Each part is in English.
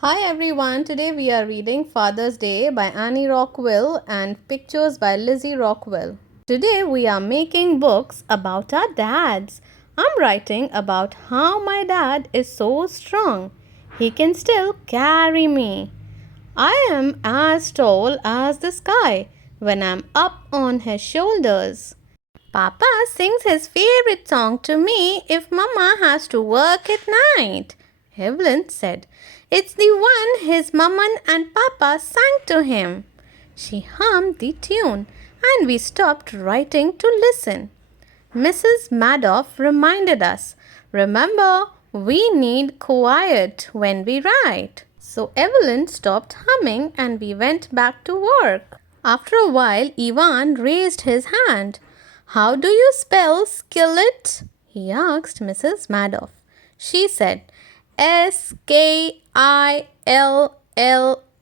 Hi everyone, today we are reading Father's Day by Anne Rockwell and pictures by Lizzy Rockwell. Today we are making books about our dads. I'm writing about how my dad is so strong. He can still carry me. I am as tall as the sky when I'm up on his shoulders. Papa sings his favorite song to me if Mama has to work at night, Evelyn said. It's the one his Mama and Papa sang to him. She hummed the tune and we stopped writing to listen. Mrs. Madoff reminded us, remember, we need quiet when we write. So Evelyn stopped humming and we went back to work. After a while, Ivan raised his hand. How do you spell skillet? He asked Mrs. Madoff. She said, Skillet.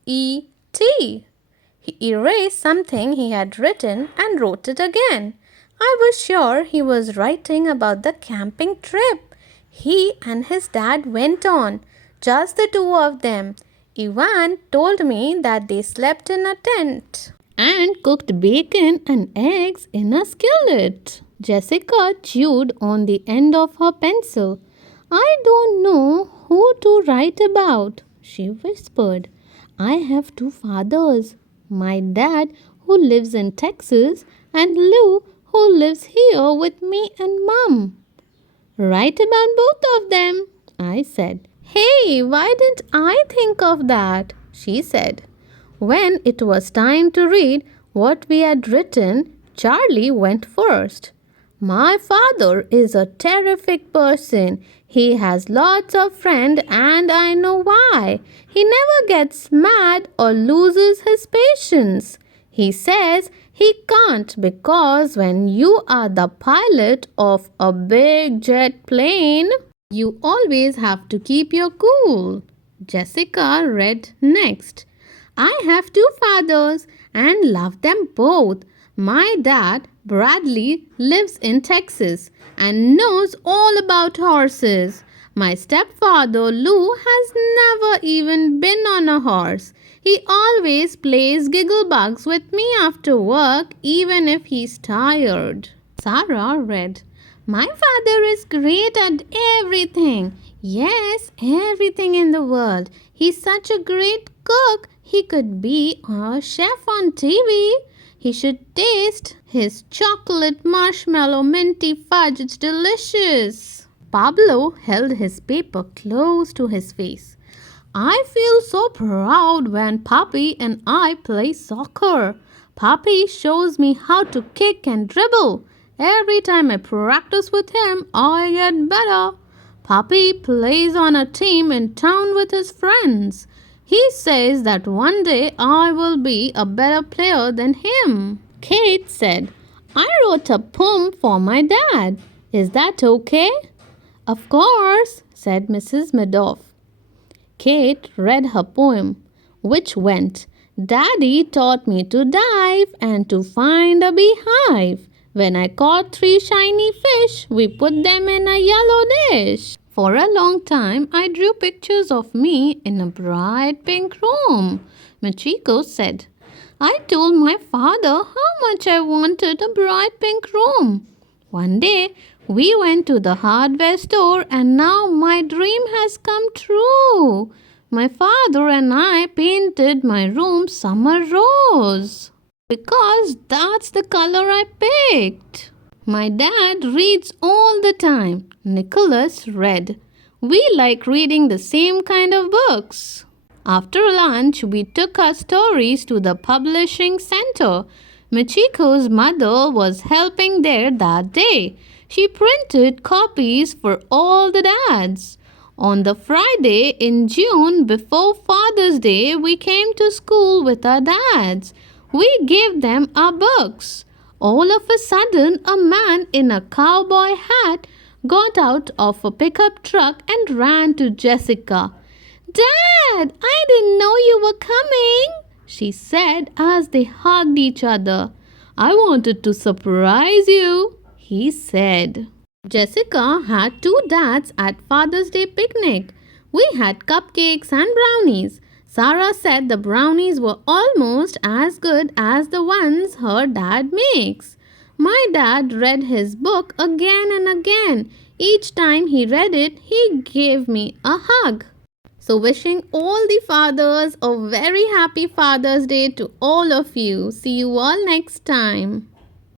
He erased something he had written and wrote it again. I was sure he was writing about the camping trip he and his dad went on, just the two of them. Ivan told me that they slept in a tent and cooked bacon and eggs in a skillet. Jessica chewed on the end of her pencil. I don't know who to write about, she whispered. I have two fathers. My dad, who lives in Texas, and Lou, who lives here with me and Mum. Write about both of them, I said. Hey, why didn't I think of that? She said. When it was time to read what we had written, Charlie went first. My father is a terrific person. He has lots of friends and I know why. He never gets mad or loses his patience. He says he can't because when you are the pilot of a big jet plane, you always have to keep your cool. Jessica read next. I have two fathers and love them both. My dad, Bradley, lives in Texas and knows all about horses. My stepfather, Lou, has never even been on a horse. He always plays gigglebugs with me after work, even if he's tired. Sarah read, my father is great at everything. Yes, everything in the world. He's such a great cook. He could be a chef on TV. He should taste his chocolate marshmallow minty fudge. It's delicious. Pablo held his paper close to his face. I feel so proud when Papi and I play soccer. Papi shows me how to kick and dribble. Every time I practice with him, I get better. Papi plays on a team in town with his friends. He says that one day I will be a better player than him. Kate said, I wrote a poem for my dad. Is that okay? Of course, said Mrs. Madoff. Kate read her poem, which went, Daddy taught me to dive and to find a beehive. When I caught 3 shiny fish, we put them in a yellow dish. For a long time, I drew pictures of me in a bright pink room. Machiko said, I told my father how much I wanted a bright pink room. One day, we went to the hardware store and now my dream has come true. My father and I painted my room summer rose because that's the color I picked. My dad reads all the time. Nicholas read. We like reading the same kind of books. After lunch, we took our stories to the publishing center. Michiko's mother was helping there that day. She printed copies for all the dads. On the Friday in June before Father's Day, we came to school with our dads. We gave them our books. All of a sudden, a man in a cowboy hat got out of a pickup truck and ran to Jessica. Dad, I didn't know you were coming, she said as they hugged each other. I wanted to surprise you, he said. Jessica had two dads at Father's Day picnic. We had cupcakes and brownies. Sarah said the brownies were almost as good as the ones her dad makes. My dad read his book again and again. Each time he read it, he gave me a hug. So, wishing all the fathers a very happy Father's Day to all of you. See you all next time.